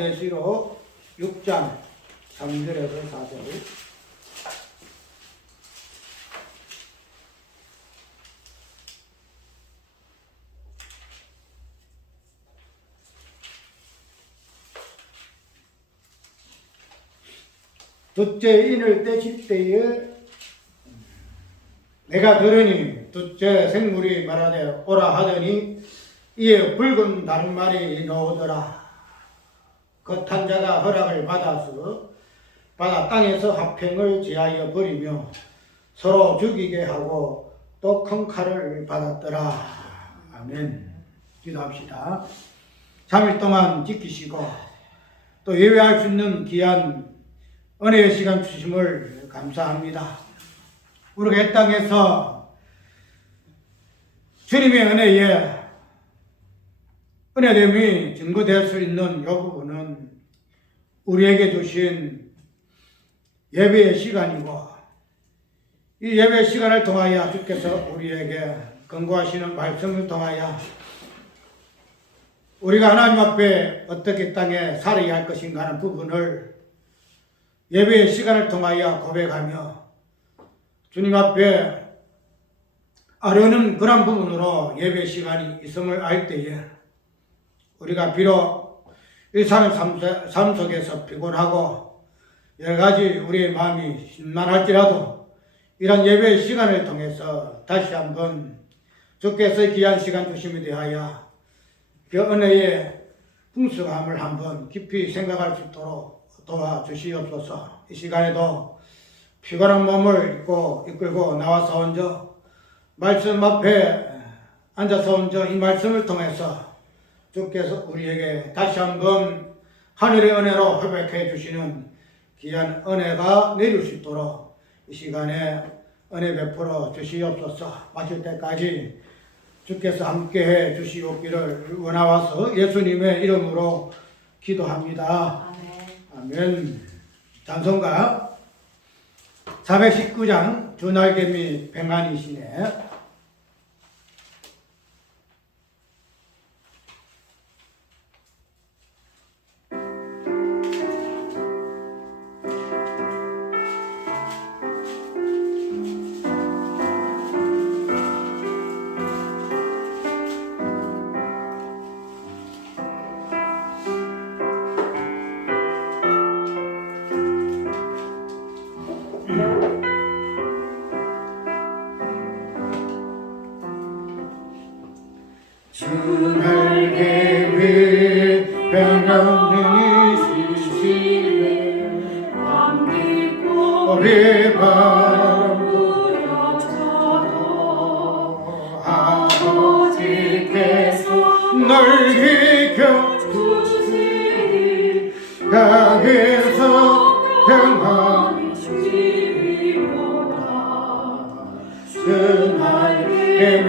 계시록 6장 3절에서 4절. 둘째 인을 떼실 때에 내가 들으니 둘째 생물이 말하되 오라 하더니 이에 붉은 다른말이 나오더라. 그 탄자가 허락을 받아 땅에서 화평을 제하여 버리며 서로 죽이게 하고 또 큰 칼을 받았더라. 아멘. 기도합시다. 3일 동안 지키시고 또 예배할 수 있는 귀한 은혜의 시간 주심을 감사합니다. 우리가 이 땅에서 주님의 은혜에 은혜됨이 증거될 수 있는 이 부분은 우리에게 주신 예배의 시간이고, 이 예배의 시간을 통하여 주께서 우리에게 권고하시는 말씀을 통하여 우리가 하나님 앞에 어떻게 땅에 살아야 할 것인가 하는 부분을 예배의 시간을 통하여 고백하며 주님 앞에 아뢰는 그런 부분으로 예배 시간이 있음을 알 때에 우리가 비록 일상의 삶 속에서 피곤하고 여러 가지 우리의 마음이 심란할지라도 이런 예배의 시간을 통해서 다시 한번 주께서 귀한 시간 주심에 대하여 그 은혜의 풍성함을 한번 깊이 생각할 수 있도록 도와주시옵소서. 이 시간에도 피곤한 몸을 이끌고 나와서 온저 말씀 앞에 앉아서 온저 이 말씀을 통해서 주께서 우리에게 다시 한번 하늘의 은혜로 회복해 주시는 귀한 은혜가 내릴 수 있도록 이 시간에 은혜 베풀어 주시옵소서. 마칠 때까지 주께서 함께해 주시옵기를 원하와서 예수님의 이름으로 기도합니다. 아멘. 찬송가 419장 주날개미 평안이시네. 주날개미 평안이시네. 밤낮 바람 부여쳐도 아버지께서 널 지켜주시니 땅에서 평안이 주리로다. 주날개미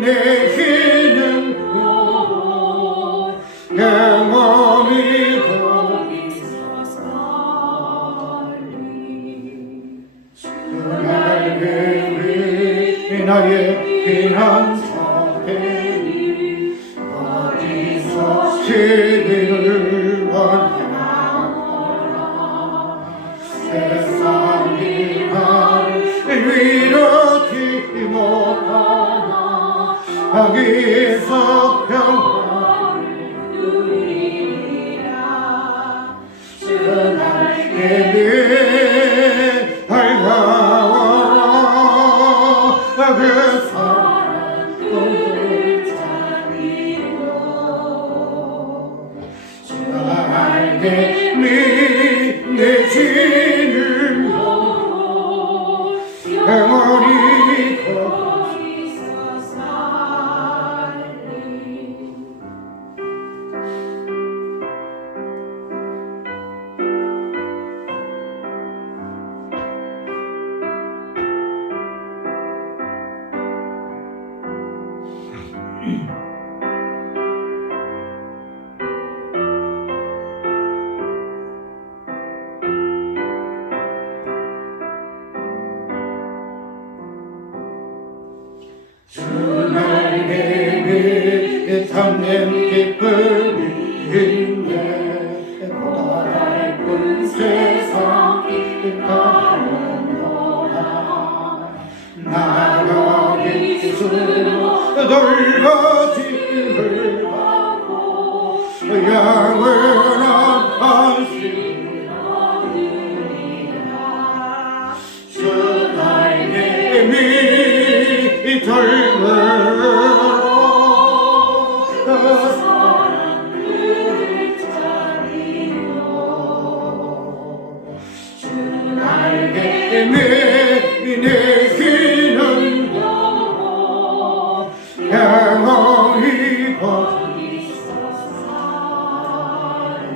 내쉬는 내 몸이 거기서 살리. 주날개미 나의 피난처되니 어디서 쉬기를 원하노라. 세상이 나를 위로치 못하나 거기서 평안을 누리리라. 주날개미 밝아오라. 그 사랑 꿈을 찾으려. 주날개미 내쉬는 영원히 거기서 살리. 참된 기쁨이 있네 고달픈 세상이 가는도다 나가 예수로 돌려짐을 받고 영원한 안식을 얻으리라 주 나의 힘이 젊은 사랑을 자리로 주 나의 힘이 내기는 영원히 거기서 사니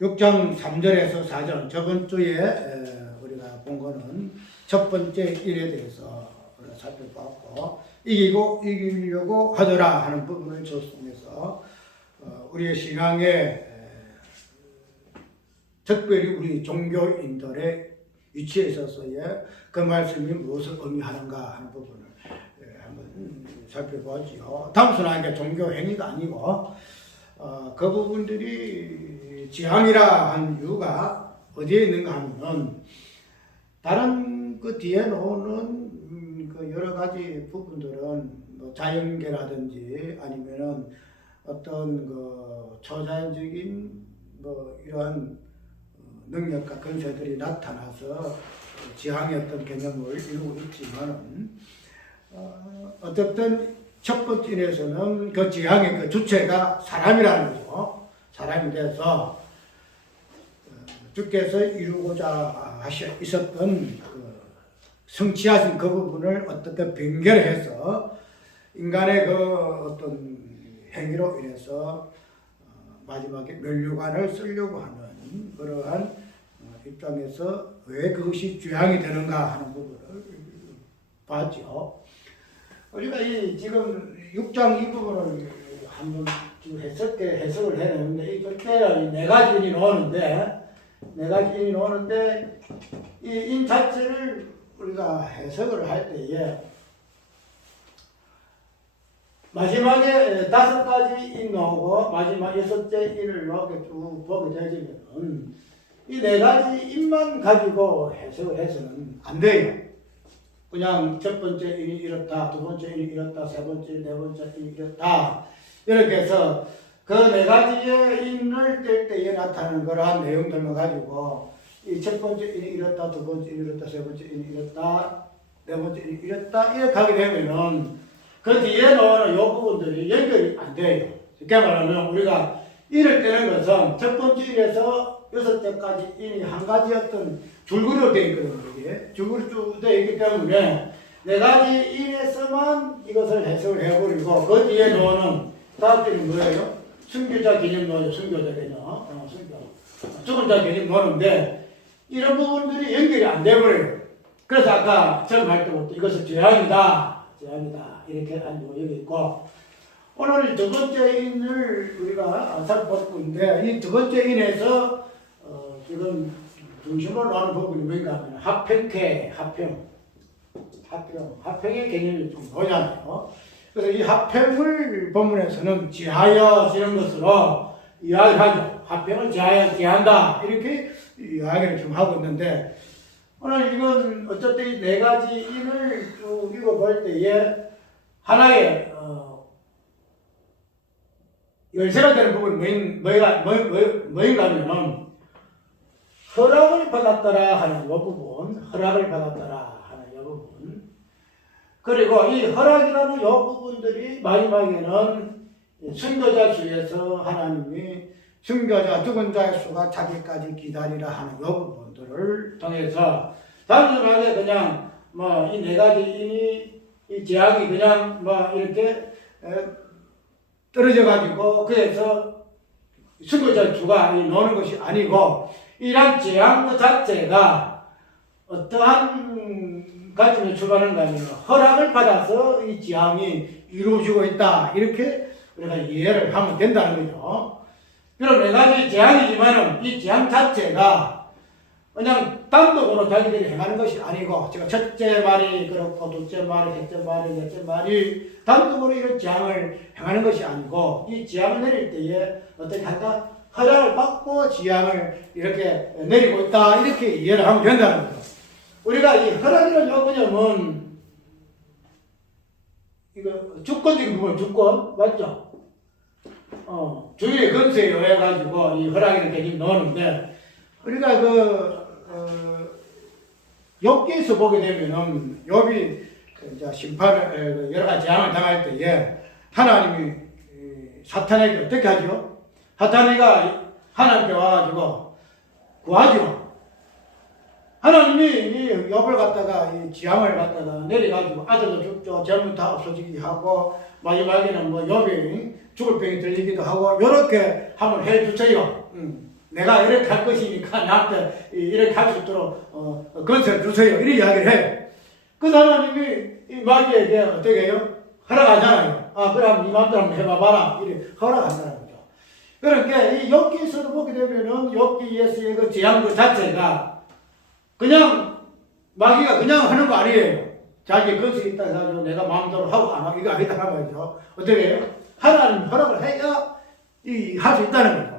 6장 3절에서 4절 저번 주에 우리가 본 거는 첫 번째 일에 대해서 우리가 살펴봤고 이기려고 하더라 하는 부분을 조심해서 우리의 신앙에 특별히 우리 종교인들의 위치에 있어서의 그 말씀이 무엇을 의미하는가 하는 부분을 한번 살펴보지요. 단순하게 종교 행위가 아니고 그 부분들이 지향이라 한 이유가 어디에 있는가 하면은 다른 그 뒤에 나오는 그 여러 가지 부분들은 뭐 자연계라든지 아니면은 어떤 그 초자연적인 뭐 이러한 능력과 근세들이 나타나서 지향의 어떤 개념을 이루고 있지만은 어쨌든 첫 번째 일에서는 그 지향의 그 주체가 사람이라는 거죠. 사람이 돼서 주께서 이루고자 있었던 그 성취하신 그 부분을 어떻게 변결해서 인간의 그 어떤 행위로 인해서 마지막에 면류관을 쓰려고 하는 그러한 입장에서 왜 그것이 죄악이 되는가 하는 부분을 봤죠. 우리가 이 지금 6장 이 부분을 한번 해석을 해냈는데 이 그때 네 가지 인이 나오는데 이 인 자체를 우리가 해석을 할 때에 마지막에 5가지 인 나오고 마지막 6째 인을 이렇게 쭉 보게 되지면 이 4가지 인만 가지고 해석을 해서는 안 돼요. 그냥 첫 번째 인이 이렇다, 두 번째 인이 이렇다, 세 번째, 네 번째 인이 이렇다 이렇게 해서 그 4가지의 인을 뗄 때에 나타나는 그러한 내용들만 가지고 이 첫 번째 인이 이렇다, 두 번째 인이 이렇다, 세 번째 인이 이렇다, 네 번째 인이 이렇다 이렇게 하게 되면은 그 뒤에 나오는 이 부분들이 연결이 안 돼요. 쉽게 말하면 우리가 인을 떼는 것은 첫 번째 인에서 6개까지 인이 한 가지 어떤 줄거리로 되어 있거든요. 이게 줄거리 쭉 되어 있기 때문에 4가지 인에서만 이것을 해석을 해버리고 그 뒤에 나오는 다음째는 뭐예요? 순교자 개념 나오죠. 순교자 개념. 죽은 자 개념 나오는데 이런 부분들이 연결이 안 돼버려요. 그래서 아까 처음 할 때부터 이것은 죄악이다 이렇게 가지고 여기 있고 오늘 두 번째 인을 우리가 살펴보고 있는데 이 두 번째 인에서 지금 중심으로 나오는 부분이 뭔가 하면 합평의 개념이 좀 나오잖아요. 그래서 이 합평을 본문에서는 지하여지는 것으로 이야기하죠. 합평을 지하한다 이렇게 이야기를 좀 하고 있는데 오늘 이건 어쨌든 이 4가지 인을 쭉 읽어볼 때에 하나의 열쇠가 되는 부분이 뭐인가 하면 허락을 받았더라 하는 이 부분, 허락을 받았더라 하는 이 부분. 그리고 이 허락이라는 이 부분들이 마지막에는 순교자 중에서 하나님이 순교자 죽은 자의 수가 자기까지 기다리라 하는 이 부분들을 통해서 단순하게 그냥 뭐 이 4가지 인이 이 재앙이 그냥 뭐 이렇게 떨어져 가지고 그래서 순교자 수가 노는 것이 아니고 이러한 재앙 그 자체가 어떠한 가짐에 출발하는가 하면 허락을 받아서 이 재앙이 이루어지고 있다 이렇게 우리가 이해를 하면 된다는 거죠. 그럼 4가지 재앙이지만은 이 재앙 자체가 그냥 단독으로 자기들이 행하는 것이 아니고, 제가 첫째 말이 그렇고, 둘째 말이, 셋째 말이, 넷째 말이 단독으로 이런 지향을 행하는 것이 아니고, 이 지향을 내릴 때에 어떻게 할까? 허락을 받고 지향을 이렇게 내리고 있다, 이렇게 이해를 하면 된다는 거죠. 우리가 이 허락이라는 요건은 이거 주권적인 부분, 주권 맞죠? 주의 건수에 의해 가지고 이 허락이라는 개념이 나오는데, 우리가 욥기에서 보게 되면은 욥이 이제 심판을 여러 가지 재앙을 당할 때에 하나님이 사탄에게 어떻게 하죠? 사탄이가 하나님께 와가지고 구하죠. 하나님이 이 욥을 갖다가 이 재앙을 갖다가 내려가지고 아들도 죽죠, 재물 다 없어지게 하고 마지막에는 뭐 욥이 죽을 병이 들리기도 하고 이렇게 한번 해주세요. 내가 이렇게 할 것이니까 나한테 이렇게 할 수 있도록 건설해 주세요. 이런 이야기를 해요. 그 하나님이 이 마귀에게 어떻게 해요? 허락하잖아요. 그럼 네 마음대로 한번 해봐봐라. 이렇게 허락한다는 거죠. 그러니까 이 욥기에서도 보게 되면은 욥기에서의 그 재앙 그 자체가 그냥 마귀가 그냥 하는 거 아니에요. 자기 건설이 있다 해가지고 내가 마음대로 하고 안 하고 이거 아니다 말이죠. 어떻게 해요? 하나님 허락을 해야 할 수 있다는 거죠.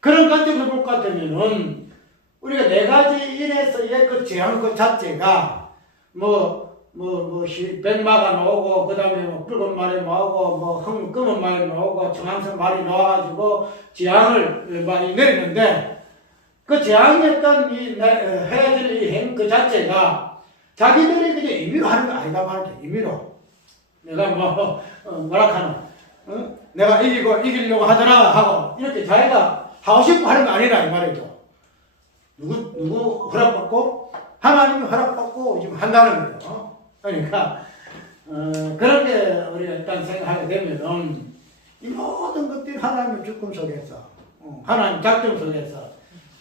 그런 관점에서 볼 것 같으면은, 우리가 네 가지 인에서의 그 재앙 그 자체가, 백마가 나오고, 그 다음에 붉은 말이 나오고, 검은 말이 나오고, 청황색 말이 나와가지고, 재앙을 많이 내리는데, 그 재앙이었던 해야 될 이 행 그 자체가, 자기들이 그냥 임의로 하는 거 아니다 말이죠. 임의로. 내가 내가 이기려고 하더라 하고, 이렇게 자기가 하고 싶고 하는 거 아니라 이 말이죠. 누구 허락받고? 하나님이 허락받고 지금 한다는 거죠. 그러니까 그렇게 우리가 일단 생각하게 되면은 이 모든 것들이 하나님의 주권 속에서, 하나님 작정 속에서,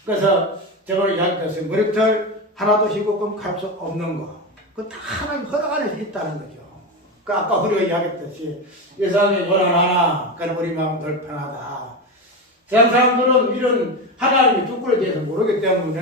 그래서 저번에 이야기했어요. 머리털 하나도 희고금 갈 수 없는 거, 그 다 하나님 허락 안에서 있다는 거죠. 그 아까 우리가 이야기했듯이 예산에 요란하나, 그럼 우리 마음 덜 편하다. 세상 사람들은 이런 하나님의 주권에 대해서 모르기 때문에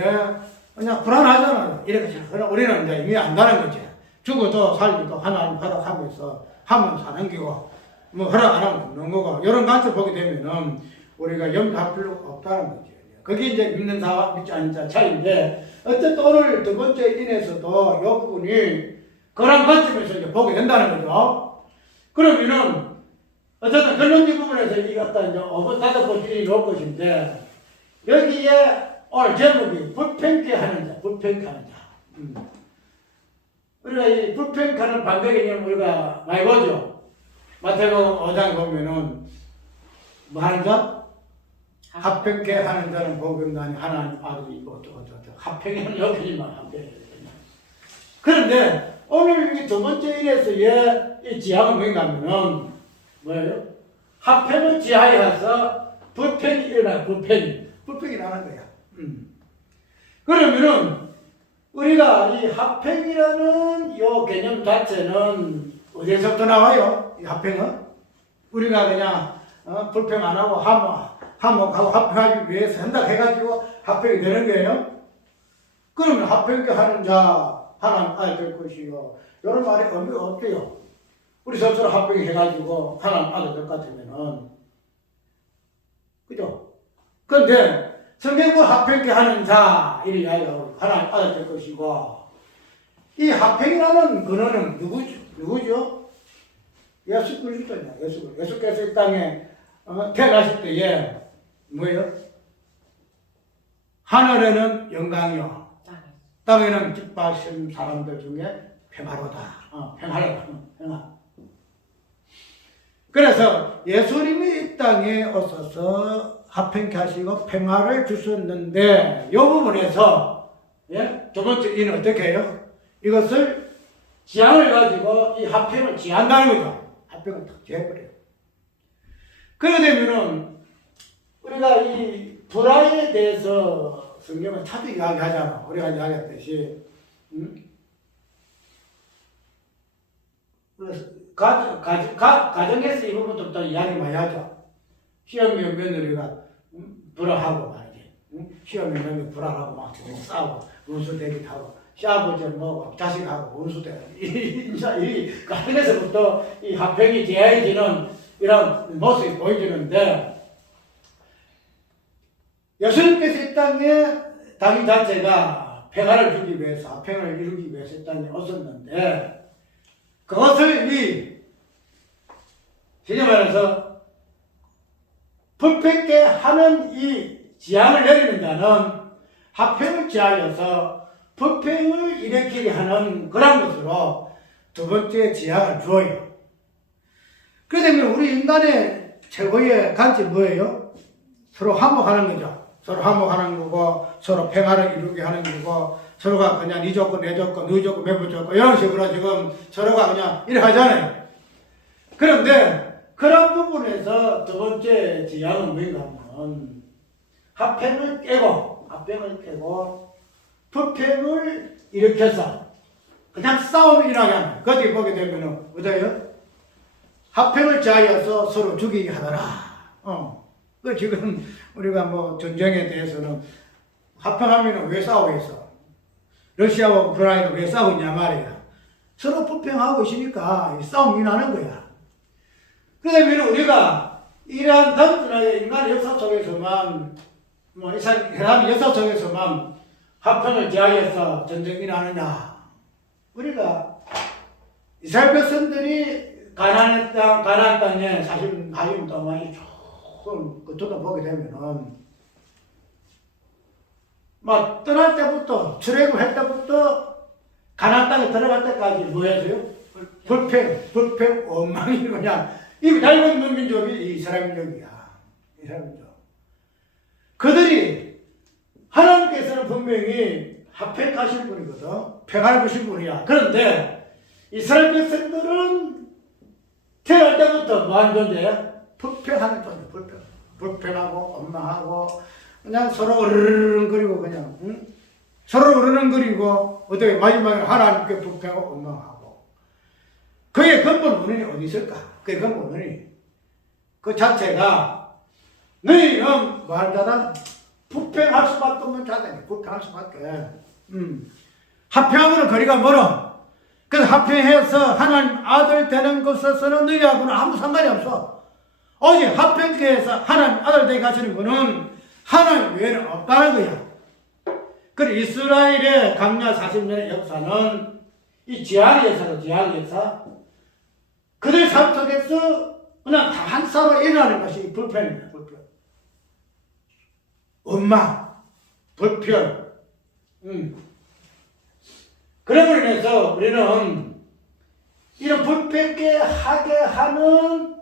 그냥 불안하잖아요. 이렇게 우리는 이제 이미 안다는 거지. 죽어도 살기도 하나님 허락하면서 하면 사는 거고, 허락 안 하면 죽는 거고, 이런 관점 보게 되면은 우리가 염려할 필요가 없다는 거지. 그게 이제 믿는 자, 믿지 않는 자 차이인데, 어쨌든 오늘 두 번째 인에서도 이 부분이 그런 관점에서 이제 보게 된다는 거죠. 그러면은 어쨌든 결론지 부분에서 이 갖다 이제 5번 5번끼리 놓을 것인데, 여기에 오늘 제목이 불평케 하는 자, 불평케 하는 자. 우리가 이 불평하는 반대 개념 우리가 많이 보죠. 마태복음 5장에 보면은 뭐 하는 자? 합평케 하는 자는 복음나니 하나님 아들이고 합평에는 여기지만 합평이 그런데 오늘 이 두 번째 일에서의 이 지향은 뭔가면은 뭐예요? 합평을 지하여서 불평이 일어나, 불평이 나는 거야. 그러면은 우리가 이 합평이라는 요 개념 자체는 어디서부터 나와요? 이 합평은 우리가 그냥 불평 안 하고 화목하고 합평하기 위해서 한다 해가지고 합평이 되는 거예요. 그러면 합평케 하는 자 하나님 아들 될 것이요. 이런 말이 의미가 없대요. 우리 스스로 합평해가지고 하나님 아들 될 것 같으면은, 그죠? 그런데 성경으로 합평케 하는 자 이리 이야기하고 하나님 아들 될 것이고, 이 합평이라는 근원은 누구죠? 예수 그리스도냐. 예수께서 이 땅에 태어나실 때에 뭐예요? 하늘에는 영광이요, 땅에는 기뻐하신 사람들 중에 평화로다. 평화로다. 평화. 그래서 예수님이 이 땅에 오셔서 합평케 하시고 평화를 주셨는데, 이 부분에서 두 번째 이는 어떻게 해요? 이것을 지향을 가지고 이 합평을 지한다는 거죠. 합평을 딱 지해버려요. 그러게 되면은 우리가 이 불화에 대해서 성경은 자주 이야기하잖아. 우리가 이야기했듯이 가정에서 이 부분도 또 이야기 많이 하죠. 시험이 며느리가 불화하고 말이지. 시험에 넣으면 불안하고 막 싸우고 원수 대립하고 시아버지 뭐 자식하고 원수 대립 이 가정에서부터 이 화평이 되어지는 이런 모습이 보여지는데 예수님께서 이 땅에 당인 자체가 평화를 주기 위해서 화평을 이루기 위해서 이 땅에 오셨는데 그것을 쉽게 말해서 불평케 하는 이 지향을 내리는 자는 화평을 지하여서 불평을 일으키게 하는 그런 것으로 두 번째 지향을 주어요. 그러면 우리 인간의 최고의 관점이 뭐예요? 서로 화목하는 거죠. 서로 화목하는 거고 서로 평화를 이루게 하는 거고 서로가 그냥 네 조건 내 조건 너희 조건 매부 조건 이런 식으로 지금 서로가 그냥 이렇게 하잖아요. 그런데 그런 부분에서 두 번째 지향은 뭔가 하면 화평을 깨고 불평을 일으켜서 그냥 싸움이 일어나게 하는 거기 보게 되면은 어때요? 화평을 지하여서 서로 죽이게 하더라. 그 지금 우리가 뭐 전쟁에 대해서는 화평하면 왜 싸우고 있어? 러시아와 우크라이나 왜 싸우고 있냐 말이야. 서로 불평하고 있으니까 싸움이 나는 거야. 그러면 우리가 이러한 단순하게 인간의 역사 속에서만 뭐 사람의 역사 속에서만 화평을 지하여서 전쟁이 나느냐? 우리가 이스라엘 백성들이 가나안 땅에 사실 가진 동안이 조금 쳐다보게 되면은 막 떠날 때부터 출애굽할 때부터 가나안 땅에 들어갈 때까지 뭐 했어요? 불평, 원망이 그냥 이 닮은 민족이 이스라엘 민족이야. 이스라엘 민족. 그들이 하나님께서는 분명히 화평하실 분이거든. 평화를 주실 분이야. 그런데 이스라엘 백성들은 태어날 때부터 뭐한 존재야? 불평하는 존재. 불평하고 원망하고 그냥 서로 으르렁거리고 그냥 서로 으르렁거리고 어떻게 마지막에 하나님께 불평하고 원망하고 그의 근본 원인이 어디 있을까? 그의 근본 원인이 그 자체가 너희는 뭐 하는 자다? 불평할 수밖에 없는 자다. 불평할 수밖에. 화평하고는 거리가 멀어. 그래서 화평해서 하나님 아들 되는 것에서는 너희하고는 아무 상관이 없어. 오직 화평케 해서 하나님 아들 되게 하시는 분은 하나님 외에는 없다는 거야. 그리고 이스라엘의 강야 40년의 역사는 이 지하의 역사. 그들 삶 속에서 그냥 한 사로 일어나는 것이 불평입니다. 불평. 원망, 불평. 그럼으로 인해서 우리는 이런 불평케 하게 하는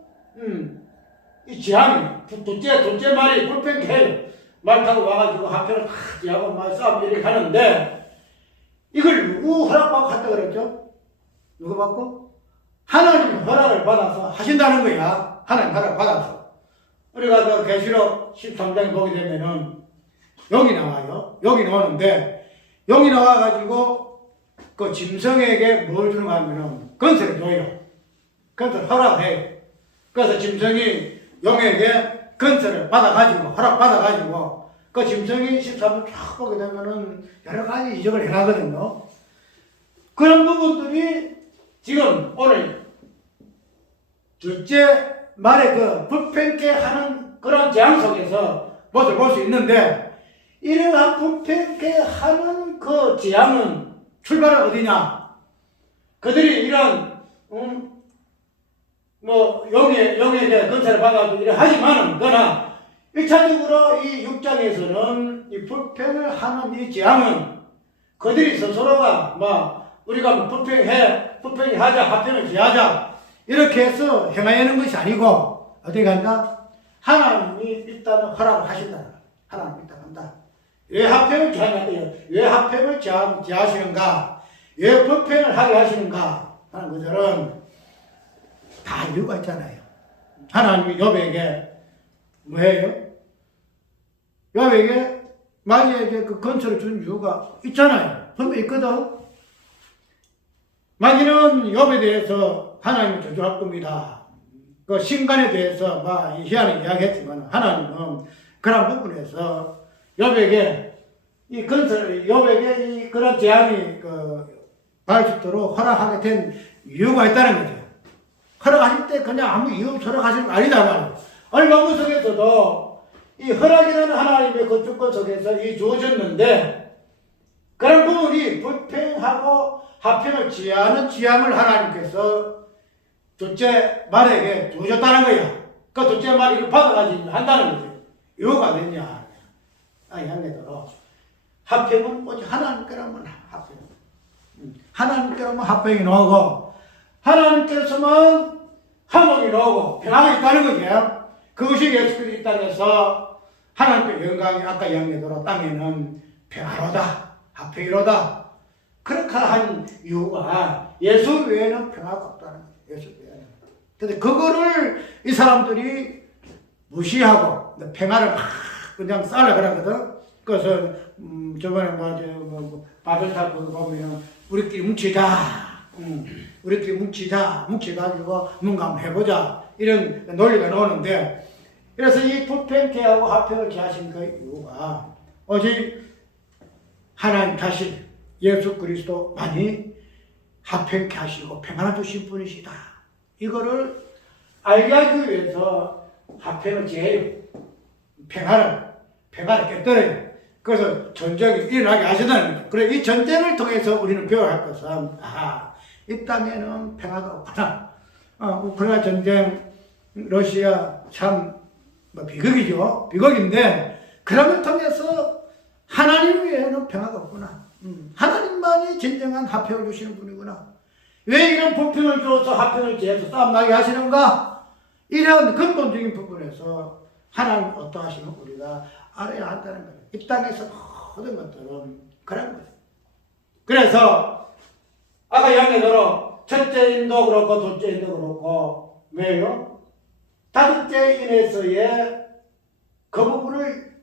이 지향이 둘째 말이 불평케 해요. 말 타고 와가지고 화평을 하고 막 싸움 이렇게 하는데 이걸 누구 허락받고 했다 그랬죠? 누구 받고? 하나님 허락을 받아서 하신다는 거야. 하나님 허락을 받아서. 우리가 그 계시록 13장에 보게 되면은 여기 나와요. 여기 나오는데 여기 나와가지고 그 짐승에게 뭘 주는가 하면은 건설을 줘요. 건설 허락을 해요. 그래서 짐승이 용에게 건설을 받아가지고 허락받아가지고 그 짐승이 13을 쫙 보게 되면은 여러 가지 이적을 행하거든요. 그런 부분들이 지금 오늘 둘째 말의 그 불평케 하는 그런 재앙 속에서 모습을 볼 수 있는데 이러한 불평케 하는 그 재앙은 출발은 어디냐? 그들이 이런 뭐 용에게 건설을 받아가지고 이래 하지만은 그러나 1차적으로 이 6장에서는 이 불평을 하는 이 재앙은 그들이 스스로가 뭐 우리가 뭐 불평히 하자, 화평을 지하자 이렇게 해서 행하려는 것이 아니고 어떻게 간다? 하나님이 일단은 허락을 하신다. 하나님이 일단 한다. 왜 화평을 지하냐? 왜 화평을 지하시는가? 왜 불평을 하게 하시는가? 하는 것들은 다 이유가 있잖아요. 하나님이 욥에게 뭐예요? 욥에게 마귀에게 그 건설을 준 이유가 있잖아요. 분명히 있거든. 마귀는 욥에 대해서 하나님을 저주할 겁니다. 그 신간에 대해서 희한하게 이야기했지만 하나님은 그런 부분에서 욥에게 이 건설 욥에게 이 그런 재앙이 발할 수 있도록 허락하게 된 이유가 있다는 거죠. 허락하실 때 그냥 아무 이유 없이 허락하시는 거 아니다 말이에요. 오늘 본문 속에서도 이 허락이라는 하나님의 그 주권 속에서 이 주어졌는데 그런 부분이 불평하고 화평을 지향하는 지향을 하나님께서 둘째 말에게 주어졌다는 거야. 그 둘째 말 이걸 받아가지고 한다는 거지. 이유가 됐냐? 양계대로 화평은 오직 하나님께로만 화평. 하나님께로만 화평이 나오고 하나님께서만 화목이 나오고 평화가 있다는 거죠. 그것이 예수 그리스도 이 땅에서 하나님께 영광이 아까 양계대로 땅에는 평화로다, 화평이로다. 그렇게 한 이유가 예수 외에는 평화가 없다는 거예요. 예수 외에는. 근데 그거를 이 사람들이 무시하고 평화를 막 그냥 쌓으려 그러거든. 그래서 저번에 바벨탑 그거 보면 우리끼리 뭉치자. 우리끼리 뭉치가지고 뭔가 한번 해보자. 이런 논리가 나오는데 그래서 이 불평케 하고 화평을 제하신 그 이유가 오직 하나님 자신 예수 그리스도만이 화평케 하시고 평안을 주신 분이시다. 이거를 알게 하기 위해서 화평을 제해요. 평화를 깨뜨려요. 그래서 전쟁이 일어나게 하시다는 거예요. 그래 이 전쟁을 통해서 우리는 배워야 할 것은 이 땅에는 평화가 없구나. 우크라이나 전쟁, 러시아 참 비극이죠. 비극인데 그러면 통해서 하나님 외에는 평화가 없구나. 하나님만이 진정한 화평을 주시는 분이구나. 왜 이런 불평을 주어서 화평을 지어서 싸움 나게 하시는가? 이런 근본적인 부분에서 하나님 어떠하시는 우리가 알아야 한다는 거예요. 이 땅에서 모든 것들은 그런 거예요. 그래서 아까 양계대로 첫째인도 그렇고 둘째인도 그렇고 왜요? 다섯째 인에서의 그 부분을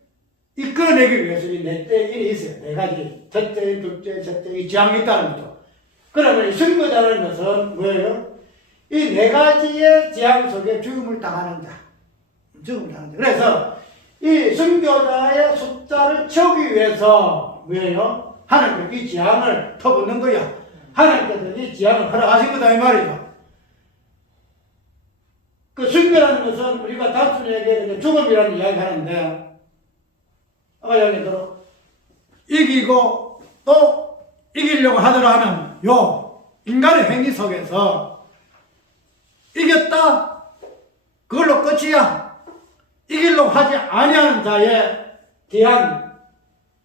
이끌어내기 위해서 이 넷째 인이 있어요. 네 가지. 첫째인, 둘째, 셋째, 이 지향이 있다는 거죠. 그러면 선교자라는 것은 뭐예요? 이 네 가지의 지향 속에 죽음을 당하는 자. 그래서 이 선교자의 숫자를 채우기 위해서 뭐예요? 하나님께 이 지향을 퍼붓는 거야. 하나님께서 이 지향을 허락하신 거다 이 말이죠. 그 선교라는 것은 우리가 단순하게 죽음이라는 이야기 하는데 아까 얘기대로 이기고 또 이기려고 하더라 하는 요 인간의 행위 속에서 이겼다 그걸로 끝이야. 이기려고 하지 아니하는 자에 대한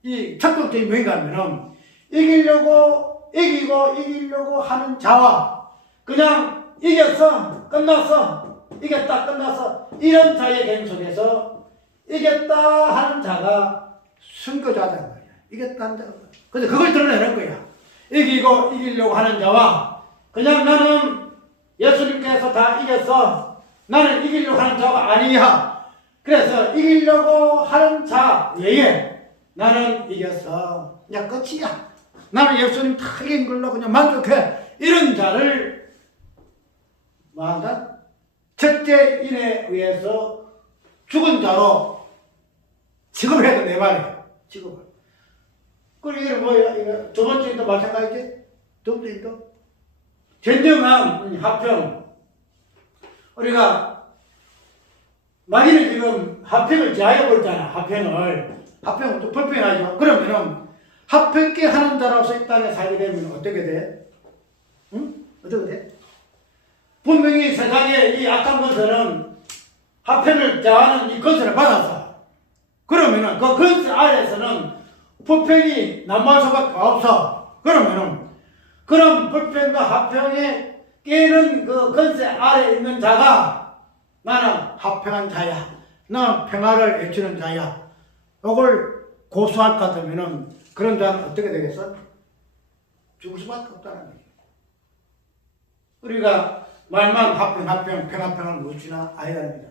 이 적극적인 뭐인가하면은 이기려고 하는 자와 그냥 이겼어 끝났어 이겼다 끝났어 이런 자의 개념 속에서 이겼다 하는 자가 선교자다 말이야. 이겼다는 자가. 근데 그걸 드러내는 거야. 이기려고 하는 자와 그냥 나는 예수님께서 다 이겼어. 나는 이기려고 하는 자가 아니야. 그래서 이기려고 하는 자 외에 나는 이겼어. 그냥 끝이야. 나는 예수님 다 이긴 걸로 그냥 만족해. 이런 자를 뭐한다? 첫째인에 의해서 죽은 자로 취급을 해도 내 말이야. 취급을. 그리고 이게 뭐야? 이거 두 번째도 마찬가지지? 두 번째도 진정한 화평. 우리가 마귀는 지금 화평을 제하여 버렸잖아. 화평은 좀 불평하죠. 그러면은 화평케 하는 자로서 이 땅에 살게 되면 어떻게 돼? 응? 어떻게 돼? 분명히 세상에 이 악한 것은 화평을 제하는 이 건설을 받았어. 그러면은 그 건설 아래에서는 불평이 남할 수밖에 없어. 그러면은 그런 불평과 화평에 깨는 그 건설 아래에 있는 자가 나는 화평한 자야. 나는 평화를 외치는 자야. 이걸 고수할 것 같으면은 그런 자는 어떻게 되겠어? 죽을 수밖에 없다는 거지. 우리가 말만 화평, 평화를 묻지나 아니라는 거죠.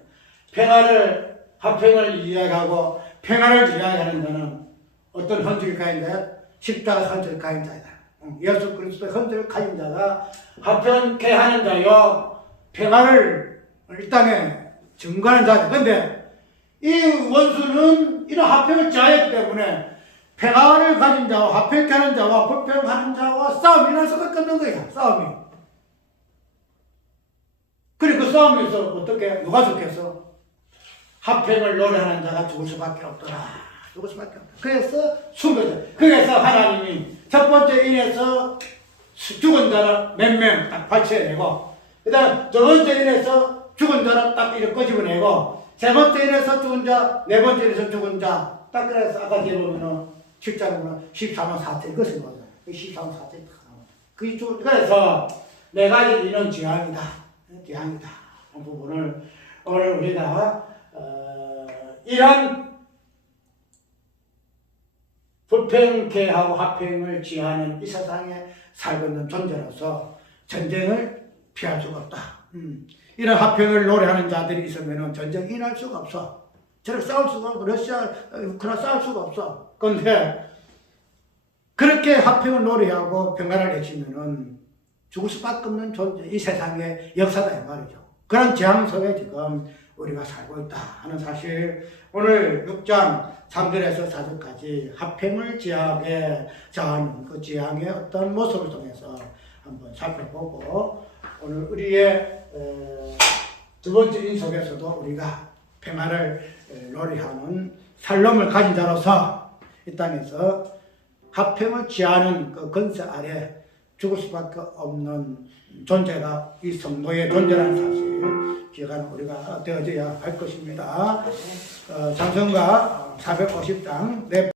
화평을 이야기하고 평화를 이야기하는 자는 어떤 헌질을 가진 자야? 십자가 헌질을 가진 자이다. 예수 그리스도의 헌질을 가진 자가 화평케 하는 자요. 평화를 이 땅에 증거하는 자다. 근데 이 원수는 이런 화평을 지하였기 때문에 평화를 가진 자와 화평케 하는 자와 불평하는 자와 싸움이 날 수밖에 없는 거야. 싸움이. 그리고 그 싸움에서 어떻게 누가 죽겠어? 화평을 노래하는 자가 죽을 수밖에 없더라. 죽을 수밖에 없다. 그래서 숨겨져. 그래서 하나님이 첫 번째 인에서 죽은 자를 몇 명 딱 발췌해내고, 그 다음 두 번째 인에서 죽은 자를 딱 이렇게 끄집어내고, 세 번째 인에서 죽은 자, 네 번째 인에서 죽은 자, 딱 그래서 아까 뒤에 보면은 7장 보면 14만 4천 이것을 거죠. 14만 4천. 그래서 네 가지 인은 지향이다. 지향이다. 한 부분을 오늘 우리가 이런 불평케 하고 화평을 지하는 이 세상에 살고 있는 존재로서 전쟁을 피할 수가 없다. 이런 화평을 노래하는 자들이 있으면 전쟁이 일어날 수가 없어. 저렇게 싸울 수가 없고, 러시아, 우크라이나 싸울 수가 없어. 그런데 그렇게 화평을 노래하고 평화를 외치면은 죽을 수밖에 없는 존재, 이 세상의 역사다 이 말이죠. 그런 재앙 속에 지금 우리가 살고 있다 하는 사실, 오늘 6장 3절에서 4절까지 화평을 지향하게 자하는 그 지향의 어떤 모습을 통해서 한번 살펴보고, 오늘 우리의 두 번째 인 속에서도 우리가 평화를 노래하는 살롬을 가진 자로서 이 땅에서 화평을 지향하는 그 건세 아래 죽을 수밖에 없는 존재가 이 성도의 존재라는 사실 기억하는 우리가 되어져야 할 것입니다. 찬송가 450장